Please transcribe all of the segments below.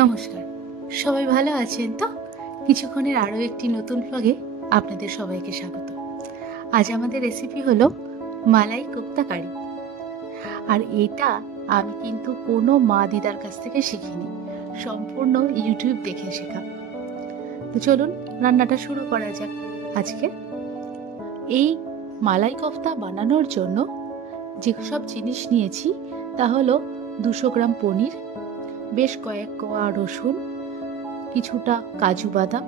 নমস্কার, সবাই ভালো আছেন তো? কিছুক্ষণের আরও একটি নতুন ব্লগে আপনাদের সবাইকে স্বাগত। আজ আমাদের রেসিপি হলো মালাই কোপ্তা কারি। আর এটা আমি কিন্তু কোনো মা দিদার কাছ থেকে শিখিনি, সম্পূর্ণ ইউটিউব দেখে শেখা। তো চলুন রান্নাটা শুরু করা যাক। আজকে এই মালাই কোপ্তা বানানোর জন্য যেসব জিনিস নিয়েছি তা হলো 200 গ্রাম পনির, বেশ কয়েক কোয়া রসুন, কিছুটা কাজু বাদাম,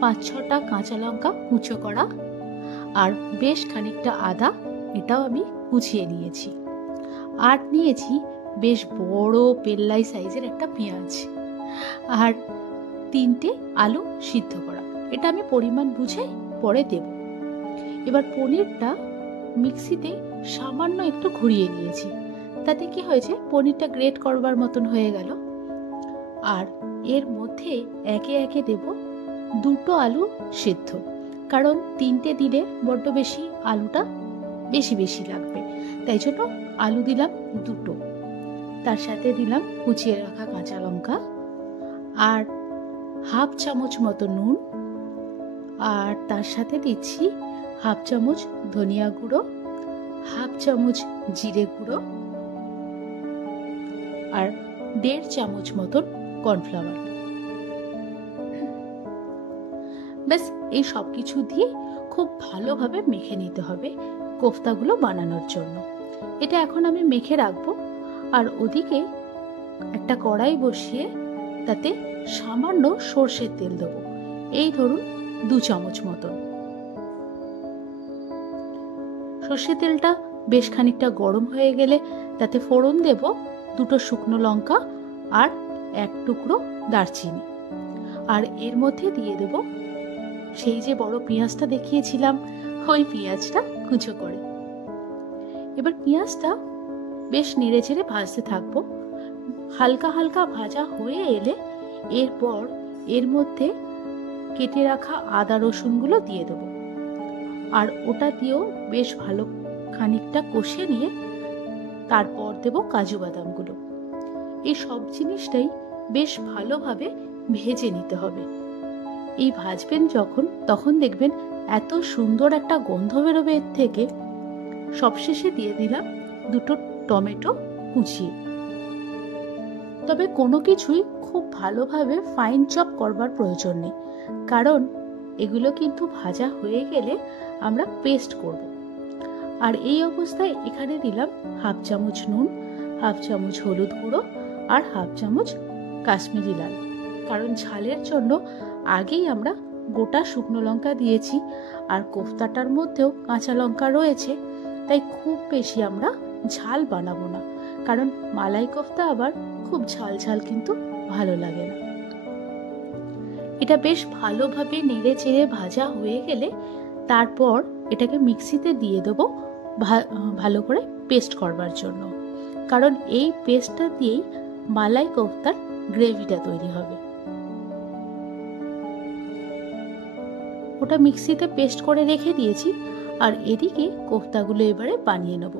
5-6টা কাঁচা লঙ্কা কুচো করা, আর বেশ খানিকটা আদা, এটাও আমি কুচিয়ে নিয়েছি। আর নিয়েছি বেশ বড় পেল্লাই সাইজের একটা পেঁয়াজ, আর 3টে আলু সিদ্ধ করা। এটা আমি পরিমাণ বুঝে পরে দেব। এবার পনিরটা মিক্সিতে সামান্য একটু ঘুরিয়ে নিয়েছি, তাতে কি হয়েছে পনিরটা গ্রেট করবার মতন হয়ে গেল। আর এর মধ্যে একে একে দেব 2টো আলু সিদ্ধ, কারণ 3টে দিলে বড্ড বেশি আলুটা বেশি লাগবে, তাই জন্য আলু দিলাম 2টো। তার সাথে দিলাম কুচিয়ে রাখা কাঁচা লঙ্কা, আর হাফ চামচ মতো নুন, আর তার সাথে দিচ্ছি হাফ চামচ ধনিয়া গুঁড়ো, হাফ চামচ জিরে গুঁড়ো, আর 1.5 চামচ মতন কর্নফ্লাওয়ার। ব্যাস এই সব কিছু দিয়ে খুব ভালোভাবে মেখে নিতে হবে কোফতাগুলো বানানোর জন্য। এটা এখন আমি মেখে রাখবো। আর ওদিকে একটা কড়াই বসিয়ে তাতে সামান্য সর্ষের তেল দেবো, এই ধরুন 2 চামচ মতন। সর্ষের তেলটা বেশ খানিকটা গরম হয়ে গেলে তাতে ফোড়ন দেব 2টো শুকনো লঙ্কা আর 1 টুকরো দারচিনি। আর এর মধ্যে দিয়ে দেব সেই যে বড় পেঁয়াজটা দেখিয়েছিলাম, ওই পেঁয়াজটা কুচো করে। এবার পেঁয়াজটা বেশ নেড়ে চেড়ে ভাজতে থাকবো। হালকা হালকা ভাজা হয়ে এলে এরপর এর মধ্যে কেটে রাখা আদা রসুনগুলো দিয়ে দেবো, আর ওটা দিয়েও বেশ ভালো খানিকটা কষে নিয়ে তারপর দেব কাজু বাদামগুলো। এই সব জিনিসটাই বেশ ভালোভাবে ভেজে নিতে হবে। এই ভাজবেন যখন, তখন দেখবেন এত সুন্দর একটা গন্ধ বেরোবে এর থেকে। সবশেষে দিয়ে দিলাম 2টো টমেটো কুচিয়ে। তবে কোনো কিছুই খুব ভালোভাবে ফাইন চপ করবার প্রয়োজন নেই, কারণ এগুলো কিন্তু ভাজা হয়ে গেলে আমরা পেস্ট করব। আর এই অবস্থায় এখানে দিলাম হাফ চামচ নুন, হাফ চামচ হলুদ গুঁড়ো, আর হাফ চামচ কাশ্মীরি লাল। কারণ ঝালের জন্য আগেই আমরা গোটা শুকনো লঙ্কা দিয়েছি, আর কোফতাটার মধ্যেও কাঁচা লঙ্কা রয়েছে, তাই খুব বেশি আমরা ঝাল বানাবো না, কারণ মালাই কোফতা আবার খুব ঝাল ঝাল কিন্তু ভালো লাগে না। এটা বেশ ভালোভাবে নেড়ে চেড়ে ভাজা হয়ে গেলে তারপর এটাকে মিক্সিতে দিয়ে দেবো ভালো করে পেস্ট করবার জন্য, কারণ এই পেস্টটা দিয়েই মালাই কোফতার গ্রেভিটা তৈরি হবে। ওটা মিক্সিতে পেস্ট করে রেখে দিয়েছি, আর এদিকে কোফতাগুলো এবারে বানিয়ে নেব।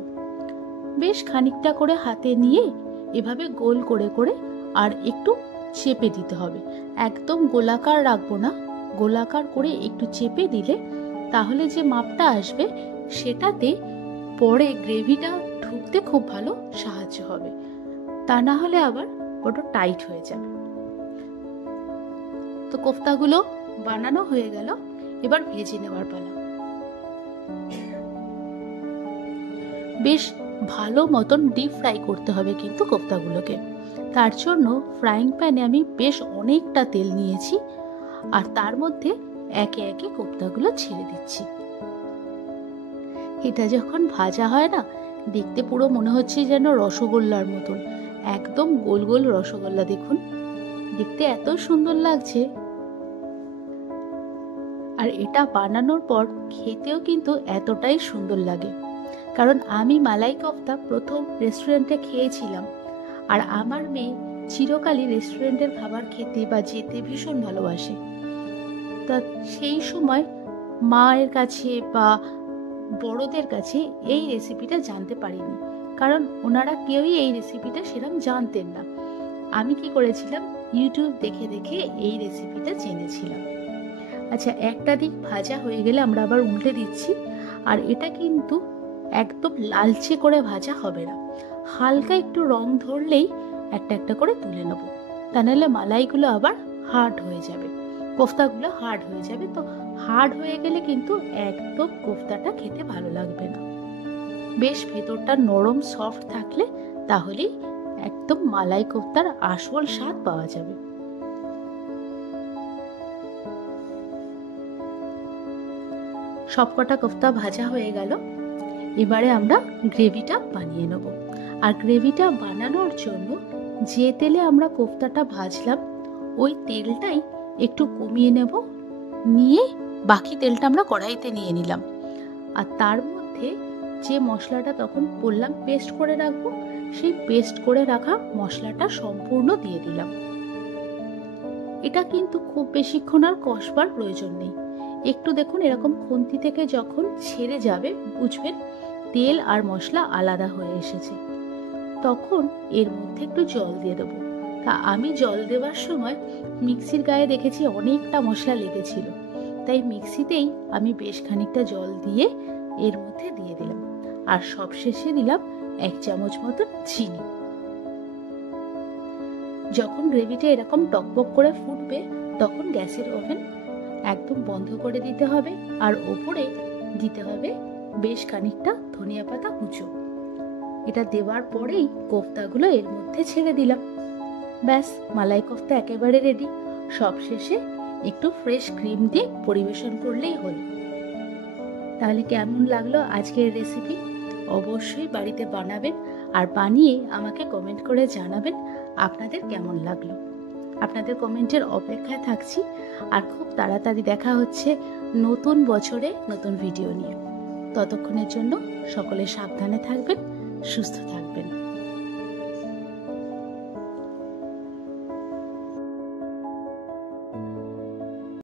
বেশ খানিকটা করে হাতে নিয়ে এভাবে গোল করে করে আর একটু চেপে দিতে হবে। একদম গোলাকার রাখবো না, গোলাকার করে একটু চেপে দিলে তাহলে যে মাপটা আসবে সেটাতে পরে গ্রেভিটা ঢুকতে খুব ভালো সাহায্য হবে, তা না হলে আবার বড় টাইট হয়ে যাবে। তো কোফতাগুলো বানানো হয়ে গেল, এবার ভেজে নেওয়ার পালা। বেশ ভালো মতন ডিপ ফ্রাই করতে হবে কিন্তু কোফতাগুলোকে। তার জন্য ফ্রাইং প্যানে আমি বেশ অনেকটা তেল নিয়েছি, আর তার মধ্যে একে একে কোফতাগুলো ছেড়ে দিচ্ছি। এটা যখন ভাজা হয় না, দেখতে পুরো মনে হচ্ছে যেন রসগোল্লার মতন, একদম গোল গোল রসগোল্লা। দেখুন, দেখতে এত সুন্দর লাগছে। আর এটা বানানোর পর খেতেও কিন্তু এতটাই সুন্দর লাগে, কারণ আমি মালাই কোফতা প্রথম রেস্টুরেন্টে খেয়েছিলাম, আর আমার মেয়ে চিরকালই রেস্টুরেন্টের খাবার খেতে বা যেতে ভীষণ ভালোবাসে। তা সেই সময় মায়ের কাছে বা বড়দের কাছে এই রেসিপিটা জানতে পারিনি, কারণ ওনারা কেউই এই রেসিপিটা সেরকম জানতেন না। আমি কি করেছিলাম, ইউটিউব দেখে দেখে এই রেসিপিটা জেনেছিলাম। আচ্ছা, একটা দিক ভাজা হয়ে গেলে আমরা আবার উল্টে দিচ্ছি। আর এটা কিন্তু একদম লালচে করে ভাজা হবে না, হালকা একটু রং ধরলেই একটা একটা করে তুলে নেব, তা নাহলে মালাইগুলো আবার হার্ড হয়ে যাবে, কোফতাগুলো হার্ড হয়ে যাবে। তো হার্ড হয়ে গেলে কিন্তু একদম কোফতাটা খেতে ভালো লাগবে না। বেশ ভেতরটা নরম সফট থাকলে তাহলেই একদম মালাই কোফতার আসল স্বাদ পাওয়া যাবে। সবকটা কোফতা ভাজা হয়ে গেল। এবারে আমরা গ্রেভিটা বানিয়ে নেব। আর গ্রেভিটা বানানোর জন্য যে তেলে আমরা কোফতাটা ভাজলাম ওই তেলটাই একটু কমিয়ে নেব, নিয়ে বাকি তেলটা আমরা কড়াইতে নিয়ে নিলাম। আর তার মধ্যে যে মশলাটা তখন বললাম পেস্ট করে রাখবো, সেই পেস্ট করে রাখা মশলাটা সম্পূর্ণ দিয়ে দিলাম। এটা কিন্তু খুব বেশিক্ষণ আর কষবার প্রয়োজন নেই। একটু দেখুন এরকম খুন্তি থেকে যখন ছেড়ে যাবে বুঝবেন তেল আর মশলা আলাদা হয়ে এসেছে। তখন এর মধ্যে একটু জল দিয়ে দেবো। তা আমি জল দেওয়ার সময় মিক্সির গায়ে দেখেছি অনেকটা মশলা লেগেছিল, তাই মিক্সিতেই আমি বেশ খানিকটা জল দিয়ে এর মধ্যে দিয়ে দিলাম। আর সবশেষে দিলাম 1 চামচ মতো চিনি। যখন গ্রেভিটা এরকম টকবক করে ফুটবে তখন গ্যাসের ওভেন একদম বন্ধ করে দিতে হবে, আর ওপরে দিতে হবে বেশ খানিকটা ধনিয়া পাতা কুচো। এটা দেওয়ার পরেই কোফতাগুলো এর মধ্যে ছেড়ে দিলাম। ব্যাস, মালাই কোফতা একেবারে রেডি। সবশেষে একটু ফ্রেশ ক্রিম দিয়ে পরিবেশন করলেই হলো। তাহলে কেমন লাগলো আজকের রেসিপি? অবশ্যই বাড়িতে বানাবেন আর বানিয়ে আমাকে কমেন্ট করে জানাবেন আপনাদের কেমন লাগলো। আপনাদের কমেন্টের অপেক্ষায় থাকছি। আর খুব তাড়াতাড়ি দেখা হচ্ছে নতুন বছরে নতুন ভিডিও নিয়ে। ততক্ষণের জন্য সকলে সাবধানে থাকবেন, সুস্থ থাকবেন।